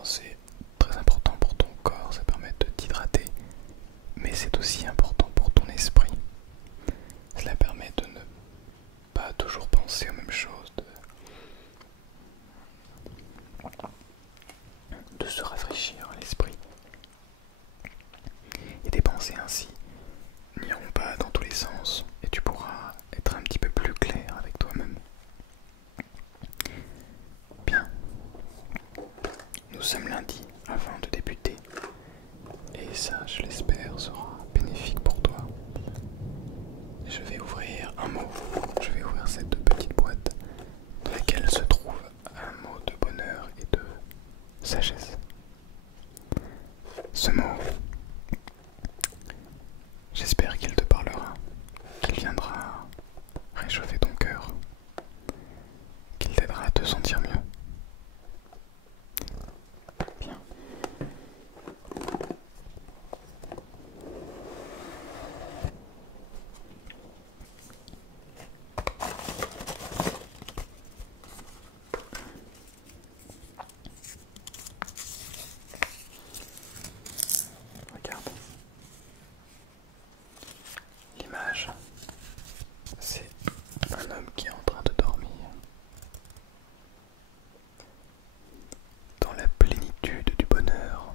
sport, c'est très important pour ton corps, ça permet de t'hydrater, mais c'est aussi important pour ton esprit. Cela permet de ne pas toujours penser aux mêmes choses, de se rafraîchir l'esprit. Et tes pensées ainsi n'iront pas dans tous les sens et tu pourras être un petit peu plus clair avec toi-même. Bien, nous sommes lundi avant de débuter et ça, je l'espère, sera bénéfique pour toi. Je vais ouvrir un mot, je vais ouvrir cette petite boîte dans laquelle se trouve un mot de bonheur et de sagesse. Ce mot, j'espère qu'il te parlera, qu'il viendra réchauffer ton cœur, qu'il t'aidera à te sentir mieux. Bien. Regarde. L'image, c'est un homme qui est en train de dormir. Dans la plénitude du bonheur,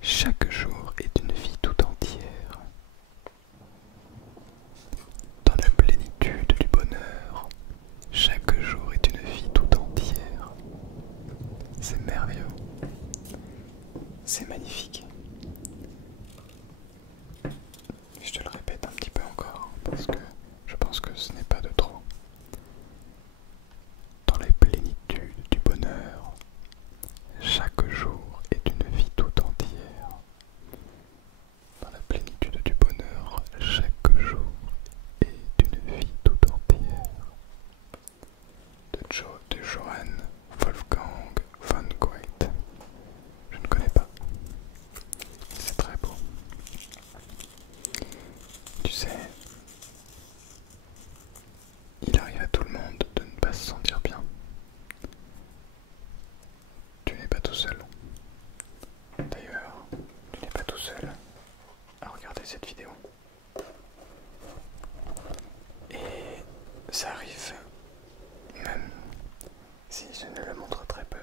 chaque jour est une vie tout entière. Dans la plénitude du bonheur, chaque jour est une vie tout entière. C'est merveilleux. C'est magnifique. Je te le répète un petit peu encore, parce que je pense que ce n'est pas de trop. Dans la plénitude du bonheur, chaque jour est une vie tout entière. Dans la plénitude du bonheur, chaque jour est une vie tout entière. De Johann Wolfgang von Goethe. Je ne connais pas. C'est très beau. Tu sais, il arrive à tout le monde de ne pas se sentir bien. Tu n'es pas tout seul. D'ailleurs, tu n'es pas tout seul à regarder cette vidéo. Et ça arrive, même si je ne le montre très peu,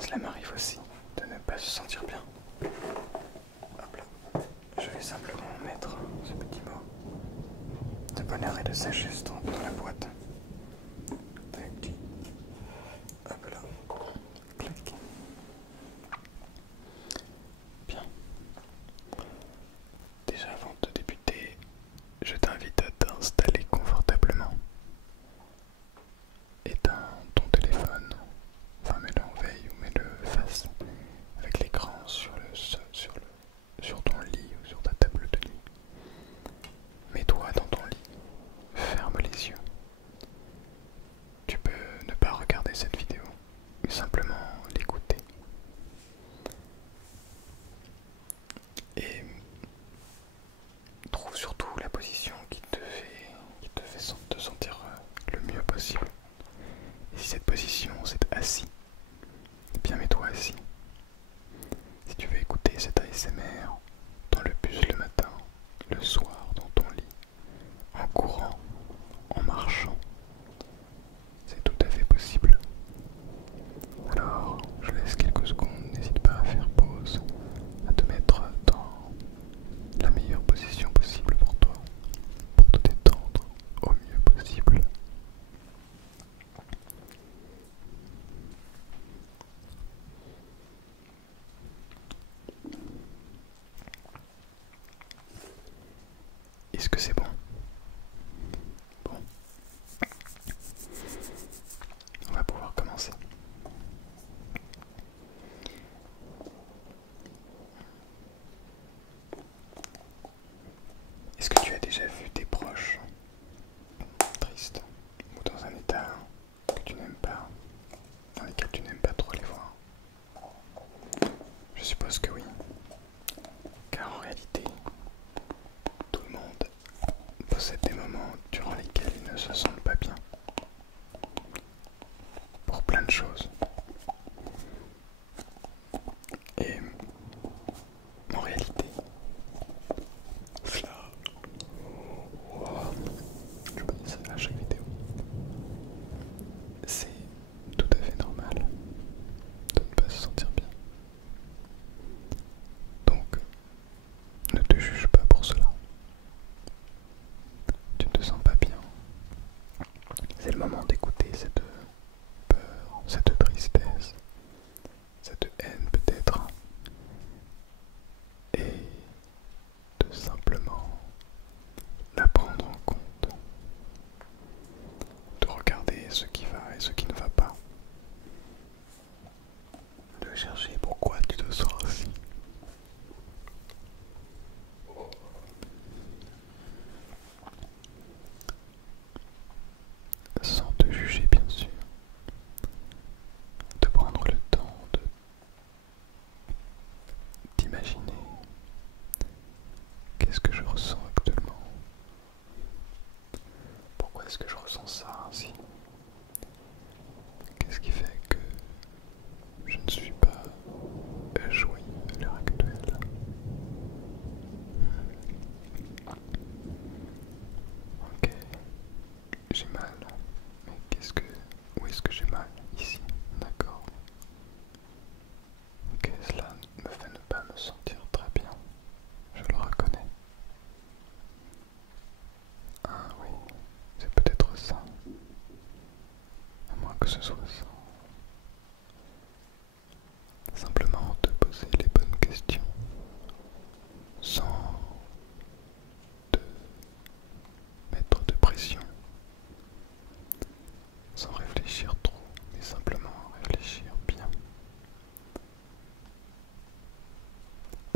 cela m'arrive aussi de ne pas se sentir bien. Hop là. Je vais simplement mettre ce petit mot de bonheur et de sagesse dans la boîte. Tac. Hop là. Clac. Bien. Déjà avant de débuter, je t'invite à t'installer confortablement. Éteins ton téléphone, enfin mets-le en veille ou mets-le face avec l'écran sur ton lit ou sur ta table de lit. Mets-toi dans ton lit, ferme les yeux. Tu peux ne pas regarder cette vidéo, mais simplement l'écouter. Et trouve surtout la position qui te fait te sentir le mieux possible. Et si cette position c'est assis, eh bien mets-toi assis. Si tu veux écouter cet ASMR dans le bus le matin, le soir dans ton lit, en courant, en marchant, c'est tout à fait possible. Alors, je laisse quelques secondes, n'hésite pas à faire pause, à te mettre dans la meilleure position possible pour toi, pour te détendre au mieux possible. Est-ce que c'est bon? Bon. On va pouvoir commencer. Est-ce que tu as déjà vu tes proches tristes ou dans un état que tu n'aimes pas, dans lequel tu n'aimes pas trop les voir? Je suppose que oui, car en réalité, tout le monde possède des moments durant lesquels ils ne se sentent pas bien, pour plein de choses. est-ce que je ressens ça ainsi? Qu'est-ce qui fait que je ne suis pas joyeux à l'heure actuelle? Ok, j'ai mal. Mais où est-ce que j'ai mal? Ici, d'accord. Ok, cela me fait ne pas me sentir très bien. Je le reconnais. Ah oui, c'est peut-être ça. À moins que ce soit ça. Simplement te poser les bonnes questions sans te mettre de pression, sans réfléchir trop, mais simplement réfléchir bien.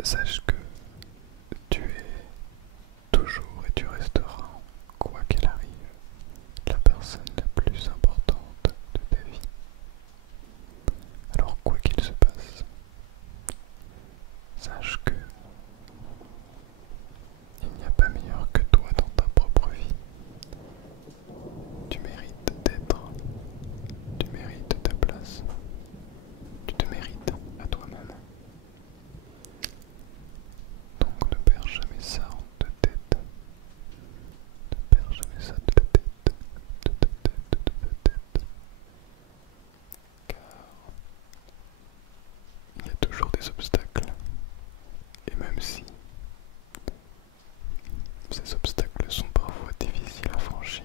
Sache que tu es toujours et tu resteras, quoi qu'il arrive, la personne la plus importante de ta vie. Alors quoi qu'il se passe, sache que il n'y a pas meilleur que toi dans ta propre vie. Tu mérites d'être, tu mérites ta place, tu te mérites à toi-même. Donc ne perds jamais ça de tête, ne perds jamais ça de ta tête, de ta tête, de ta tête, car il y a toujours des obstacles, et même si ces obstacles sont parfois difficiles à franchir,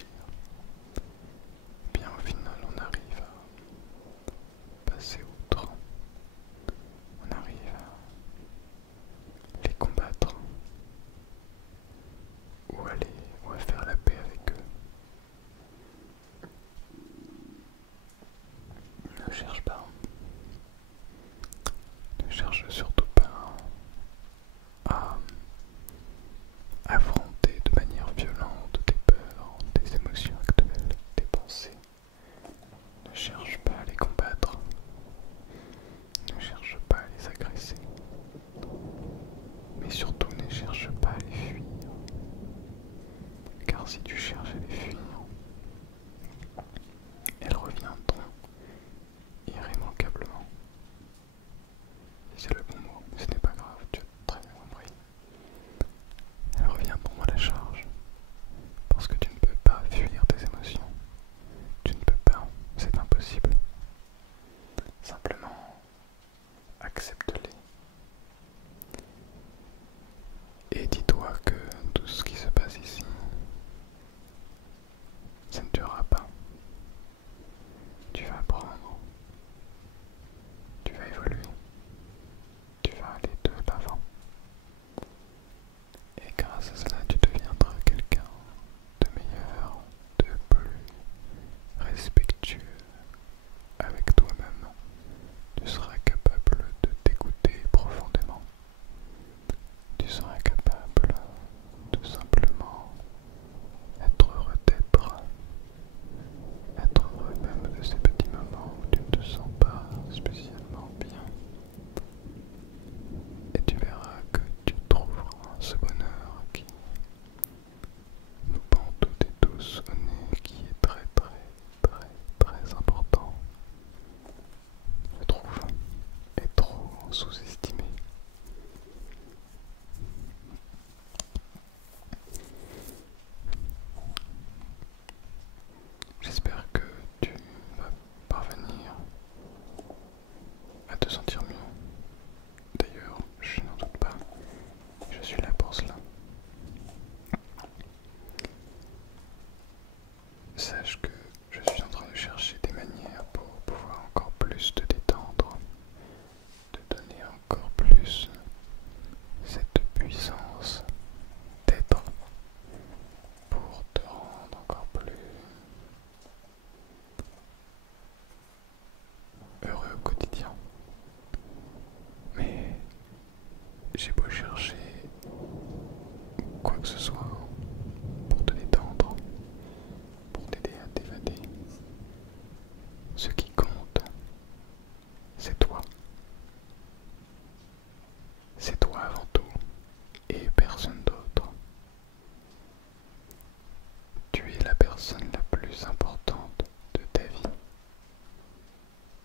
bien au final on arrive à passer outre, on arrive à les combattre, ou à faire la paix avec eux. Ne cherche pas, ne cherche surtout pas à affronter de manière violente tes peurs, tes émotions actuelles, tes pensées. Ne cherche pas à les combattre, ne cherche pas à les agresser, mais surtout ne cherche pas à les fuir, car si tu cherches à les fuir, elles reviendront irrémmanquablement. Et c'est le bon mot, mais ce n'est pas grave, tu as très bien compris. Elles reviendront à la charge, parce que tu ne peux pas fuir tes émotions. Tu ne peux pas, c'est impossible. Simplement, accepte-les. Et dis-toi que tout ce qui se passe ici, ça ne durera pas. Tu vas apprendre, tu vas évoluer, tu vas aller de l'avant. Et grâce à cela, tu deviendras quelqu'un de meilleur, de plus respectueux avec toi-même. Tu seras capable de t'écouter profondément. Tu seras capable de simplement être heureux d'être heureux même de ces petits moments.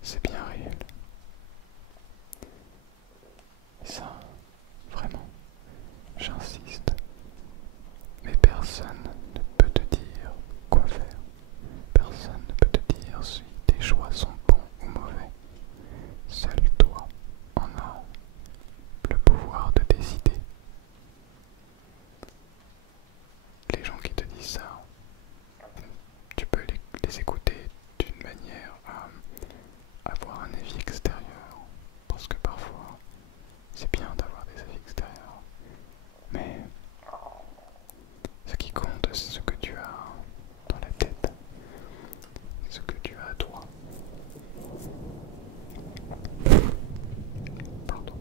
c'est bien réel. Et ça, vraiment, j'insiste, mais personne ne peut te dire quoi faire. Personne ne peut te dire si tes choix sont bons ou mauvais. Seul toi en as le pouvoir de décider. Les gens qui te disent ça, tu peux les écouter d'une manière à avoir un avis extérieur, parce que parfois c'est bien d'avoir des avis extérieurs, mais ce qui compte, c'est ce que tu as dans la tête, ce que tu as à toi. Pardon,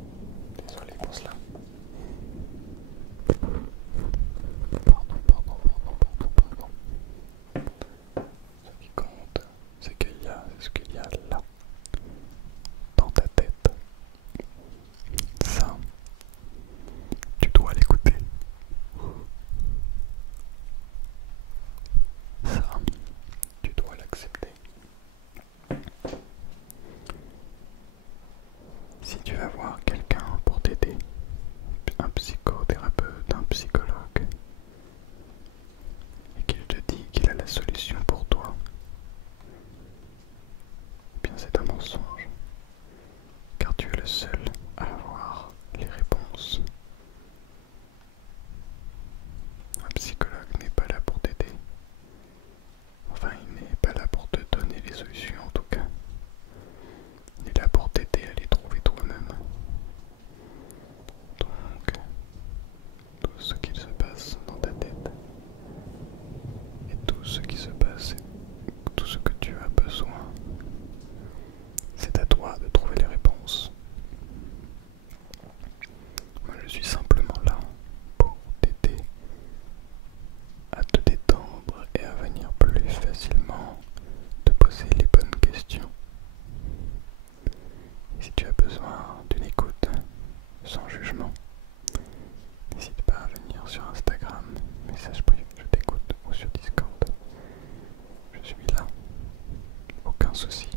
désolé pour cela. Pardon. Ce qui compte, c'est ce qu'il y a là, dans ta tête. Ça, tu dois l'écouter. Ça, tu dois l'accepter. Si tu vas voir quelqu'un pour t'aider, un psychothérapeute, un psychologue, et qu'il te dit qu'il a la solution pour toi, eh bien c'est un mensonge, car tu es le seul à avoir les réponses. Un psychologue n'est pas là pour t'aider. Enfin, il n'est pas là pour te donner les solutions en tout cas. Il est là pour t'aider à les trouver toi-même. Donc, tout ce qu'il se passe dans ta tête et tout ce qui se passe, tout ce que tu as besoin, c'est à toi de trouver les réponses. Moi, je suis simplement là pour t'aider à te détendre et à venir plus facilement te poser les bonnes questions. Et si tu as besoin d'une écoute sans jugement, n'hésite pas à venir sur Instagram, message privé, je t'écoute, ou sur Discord. Je suis là, aucun souci.